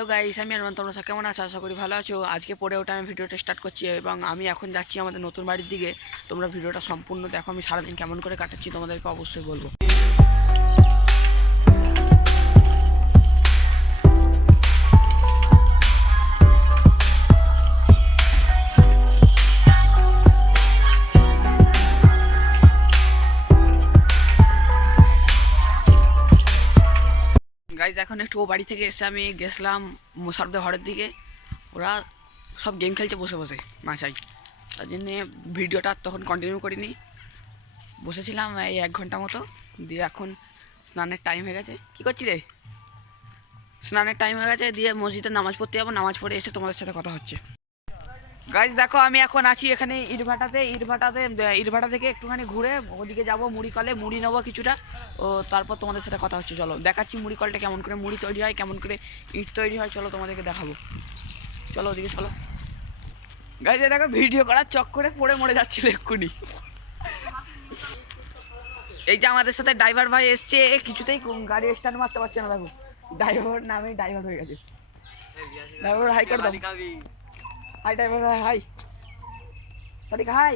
Hello guys, আমি আরমান। তোমরা সব কেমন আছো? আশা করি ভালো আছো। আজকে পরে ওটা আমি ভিডিওটা স্টার্ট করছি এবং আমি এখন যাচ্ছি আমাদের নতুন বাড়ির দিকে। তোমরা ভিডিওটা সম্পূর্ণ দেখো, আমি সারাদিন কেমন করে কাটাচ্ছি তোমাদেরকে অবশ্যই বলবো। গাইজ এখন একটু ও বাড়ি থেকে এসে আমি গেছিলাম মোশারফদের ঘরের দিকে। ওরা সব গেম খেলছে বসে বসে মাচাই, তার জন্যে ভিডিওটা তখন কন্টিনিউ করিনি। বসেছিলাম এই 1 ঘন্টা মতো, দিয়ে এখন স্নানের টাইম হয়ে গেছে। কী করছি রে? স্নানের টাইম হয়ে গেছে, দিয়ে মসজিদে নামাজ পড়তে যাবো। নামাজ পড়ে এসে তোমাদের সাথে কথা হচ্ছে। গাইজ দেখো, আমি এখন আছি এখানে ইটভাটা থেকে একটুখানি ঘুরে ওদিকে যাবো মুড়ি কলে, মুড়ি নেবো কিছুটা। ও তারপর তোমাদের সাথে কথা হচ্ছে। চলো দেখাচ্ছি মুড়ি কলটা কেমন করে মুড়ি তৈরি হয়, কেমন করে ইট তৈরি হয়। চলো তোমাদেরকে দেখাবো, চলো ওদিকে চলো। গাইজ দেখো, ভিডিও করার চক্করে পড়ে মরে যাচ্ছিল এক্ষুনি। এই যে আমাদের সাথে ড্রাইভার ভাই এসছে, কিছুতেই গাড়ি স্টার্ট মারতে পারছে না। দেখো ড্রাইভার নামেই ড্রাইভার হয়ে গেছে। ড্রাইভার হাই করে দাও। হাই ড্রাইভার ভাই, হাই। Sadiq hi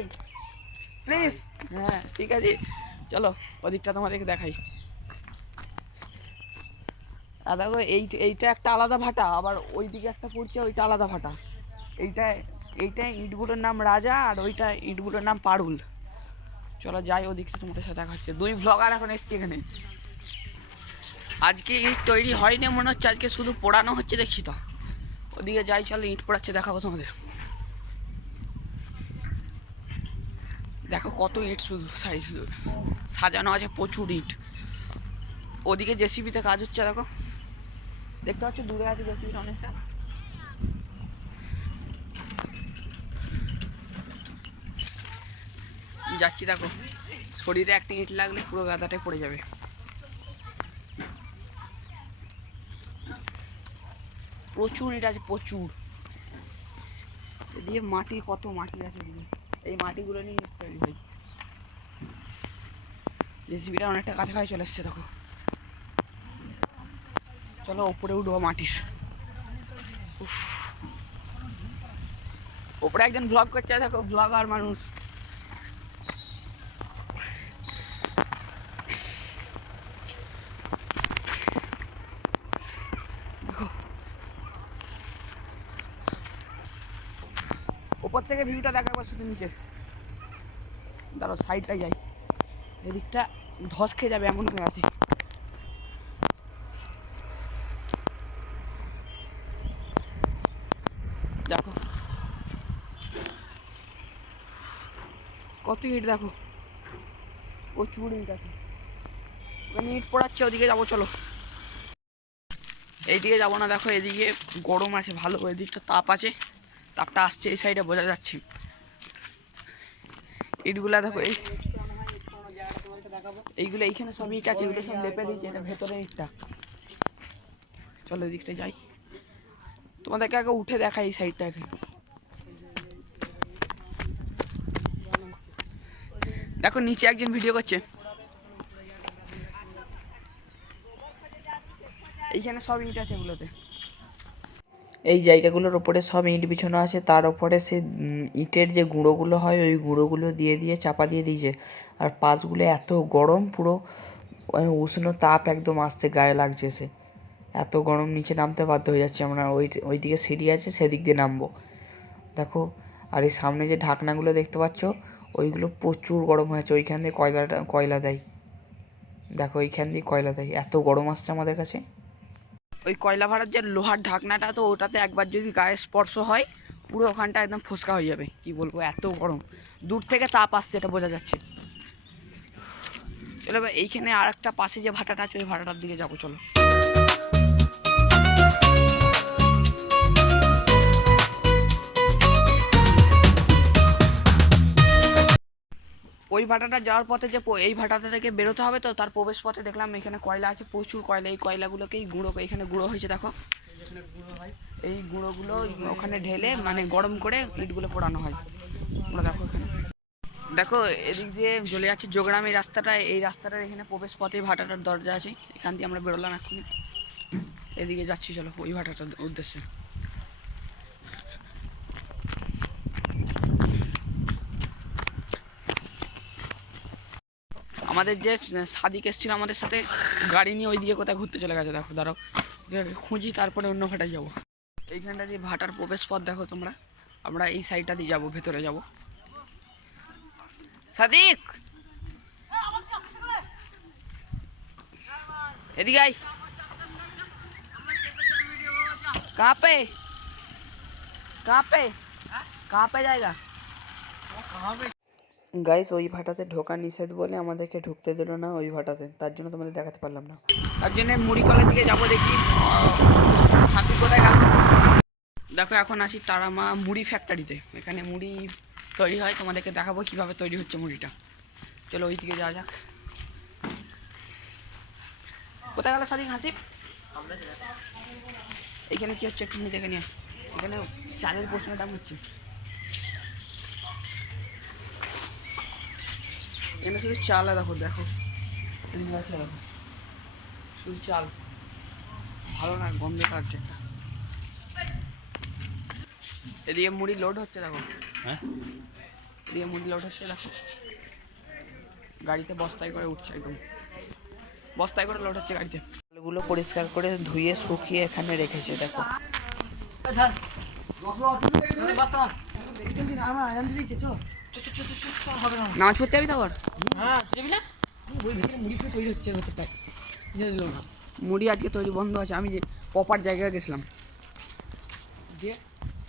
please. হ্যাঁ ঠিক আছে, চলো ওদিকটা তোমাদেরকে দেখাই। আর দেখো এইটা একটা আলাদা ভাটা, আবার ওইদিকে একটা পড়ছে, ওইটা আলাদা ভাটা। এইটা ইটগুলোর নাম রাজা, আর ওইটা ইটগুলোর নাম পারুল। চলো যাই ওদিকটা, তোমাদের সাথে দেখা হচ্ছে। 2 ব্লগার এখন এসছি এখানে। আজকে ইট তৈরি হয়নি মনে হচ্ছে, আজকে শুধু পোড়ানো হচ্ছে দেখছি তো। ওদিকে যাই, চলো ইট পোড়াচ্ছে দেখাবো তোমাদের। দেখো কত ইট, শুধু সাইড সাজানো আছে, প্রচুর ইট। ওদিকে জেসিবিতে কাজ হচ্ছে, দেখো দেখতে পাচ্ছ দূরে আছে জেসিবিটা অনেকটা। যাচ্ছি, দেখো শরীরে একটা ইট লাগলে পুরো গাদাটাই পড়ে যাবে। প্রচুর ইট আছে, প্রচুর। এদিকে মাটি, কত মাটি আছে এদিকে। এই মাটিগুলো নিয়ে ইট তৈরি হয়। জেসিবিটা অনেকটা কাছাকাছি চলে এসছে, দেখো। চলো ওপরে উঠবো মাটির। উফ, ওপরে একজন ব্লগ করছে, দেখো ব্লগার মানুষ। দেখো ওপর থেকে ভিউটা দেখাবো শুধু নিচে। দাঁড়ো সাইডটাই যাই, এদিকটা ধস খেয়ে যাবে এমন হয়ে আছে। দেখো কত ইট, দেখো প্রচুর ইট আছে। ওখানে ইট পড়াচ্ছে, ওদিকে যাবো চলো। এইদিকে যাবো না, দেখো এদিকে গরম আছে ভালো, এদিকটা তাপ আছে, তাপটা আসছে এই সাইডে বোঝা যাচ্ছে। ইটগুলা দেখো, এইগুলো এইখানে সব ইট আছে, এগুলো সব লেপে দিয়েছে, এটা ভেতরে ইটটা। চলো এদিকটা যাই, তোমাদেরকে আগে উঠে দেখাই এই সাইডটাকে। দেখো নিচে একজন ভিডিও করছে, এইখানে সব ইট আছে এগুলোতে। এই জায়গাগুলোর ওপরে সব ইট বিছানো আছে, তার ওপরে সে ইটের যে গুঁড়োগুলো হয় ওই গুঁড়োগুলো দিয়ে চাপা দিয়ে দিয়েছে। আর পাশগুলো এত গরম, পুরো উষ্ণ তাপ একদম আসছে, গায়ে লাগছে। সে এত গরম, নিচে নামতে বাধ্য হয়ে যাচ্ছে আমরা। ওইদিকে সিঁড়ি আছে, সেদিক দিয়ে নামবো। দেখো, আর এই সামনে যে ঢাকনাগুলো দেখতে পাচ্ছ, ওইগুলো প্রচুর গরম হয়েছে। ওইখান দিয়ে কয়লা দেয়। দেখো এইখান দিয়ে কয়লা দেয়, এত গরম আসছে আমাদের কাছে। ওই কয়লা ভাড়ার যে লোহার ঢাকনাটা, তো ওটাতে একবার যদি গায়ে স্পর্শ হয় পুরো ওখানটা একদম ফোসকা হয়ে যাবে। কি বলবো, এত গরম, দূর থেকে তাপ আসছে, এটা বোঝা যাচ্ছে। চলো এইখানে আর একটা পাশে যে ভাটাটা আছে, ওই ভাটাটার দিকে যাবো চলো। ওই ভাটাটা যাওয়ার পথে যে এই ভাটাটা থেকে বেরোতে হবে, তো তার প্রবেশ পথে দেখলাম এখানে কয়লা আছে, প্রচুর কয়লা। এই কয়লাগুলোকেই এখানে গুঁড়ো হয়েছে, দেখো এই গুঁড়োগুলো ওখানে ঢেলে মানে গরম করে ইটগুলো পোড়ানো হয়। ওরা দেখো এখানে, দেখো এদিক দিয়ে চলে যাচ্ছে যোগগ্রাম এই রাস্তাটা। এই রাস্তাটার এখানে প্রবেশ পথে ভাটাটার দরজা আছে, এখান দিয়ে আমরা বেরোলাম এখনই। এদিকে যাচ্ছি, চলো ওই ভাটাটার উদ্দেশ্যে। আমাদের যে সাদিক এসেছিল আমাদের সাথে গাড়ি নিয়ে ওই দিকে কোথায় ঘুরতে চলে গেছে, দেখো দাঁড়াও খুঁজি, তারপরে অন্য ভাটায় যাবো। এইখানটা দিয়ে ভাটার প্রবেশ পথ দেখো তোমরা, আমরা এই সাইডটা দিয়ে যাবো, ভেতরে যাব। সাদিক এদিকে আই। कहाँ पे कहाँ पे कहाँ पे जाएगा? গাইস ওই ভাটাতে ঢোকা নিষেধ বলে আমাদেরকে ঢুকতে দিল না ওই ভাটাতে, তার জন্য তোমাদের দেখাতে পারলাম না। তার জন্য মুড়ি কলের দিকে যাবো, দেখি হাসি কোথায় গেল। দেখো এখন আসি তারামা মুড়ি ফ্যাক্টরিতে, এখানে মুড়ি তৈরি হয়, তোমাদেরকে দেখাবো কিভাবে তৈরি হচ্ছে মুড়িটা। চলো ওই দিকে যাওয়া যাক। কোথায় গেল সাদিক হাসিব? এখানে কি হচ্ছে একটু দেখে নিয়ে। এখানে চালের প্রশ্নের দাম হচ্ছে, এখানে শুধু চাল, দেখো দেখো দেখো শুধু চাল, ভালো না, গন্ধ কাটছে একটা। এদিকে মুড়ি লোড হচ্ছে দেখো, হ্যাঁ এদিকে মুড়ি লোড হচ্ছে দেখো, গাড়িতে বস্তায় করে উঠছে, একদম বস্তায় করে লোড হচ্ছে গাড়িতে। চালগুলো পরিষ্কার করে ধুয়ে শুকিয়ে এখানে রেখেছে দেখো। নামাজ পড়তে যাবি তো আবার? মুড়ি আজকে তৈরি বন্ধ আছে, আমি যে প্রপার জায়গায় গেছিলাম,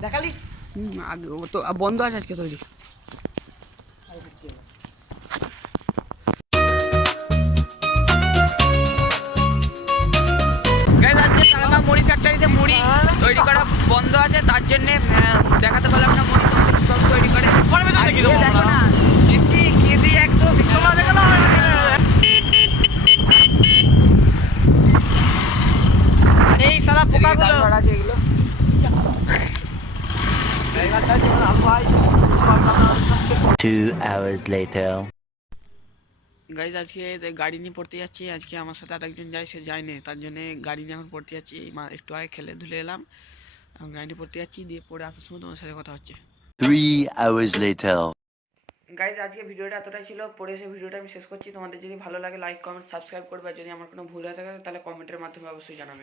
দেখালি আগে তো বন্ধ আছে আজকে তৈরি। Guys, আজকে সালামা মুড়ি ফ্যাক্টরিতে মুড়ি তৈরি করা বন্ধ আছে, তার জন্য দেখাতে পারলাম না মুড়ি তোমাদের সব তৈরি করে। দেখো না কিসি কি দিয়ে একদম এই সালা পোকাগুলো আছে এগুলো। গাইজ আজকে গাড়ি নিয়ে পড়তে যাচ্ছি, আজকে আমার সাথে আরেকজন যায়, সে যায়নি, তার জন্য গাড়ি নিয়ে এখন পড়তে যাচ্ছি। একটু আগে খেলে ধুলে এলাম, এখন গাড়ি নিয়ে পড়তে যাচ্ছি, দিয়ে পড়ে আসার সময় তোমার সাথে কথা হচ্ছে। 3 hours later. গাইজ আজকে ভিডিওটা এতটাই ছিল, পরে এসে ভিডিওটা আমি শেষ করছি। তোমাদের যদি ভালো লাগে লাইক কমেন্ট সাবস্ক্রাইব করবে, আর যদি আমার কোনো ভুল হয়ে থাকে তাহলে কমেন্টের মাধ্যমে অবশ্যই জানাবে।